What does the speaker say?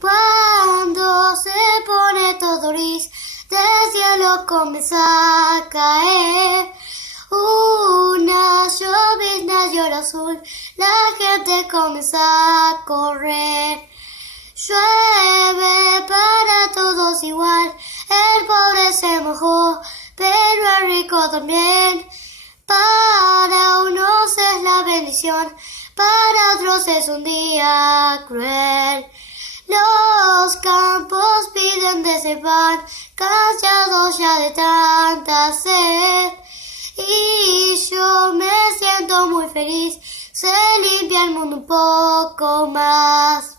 Cuando se pone todo gris, del cielo comienza a caer una llovizna y oro azul, la gente comienza a correr. Llueve para todos igual, el pobre se mojó, pero el rico también. Para unos es la bendición, para otros es un día cruel. Los campos piden de ese pan, cansados ya de tanta sed. Y yo me siento muy feliz, se limpia el mundo un poco más.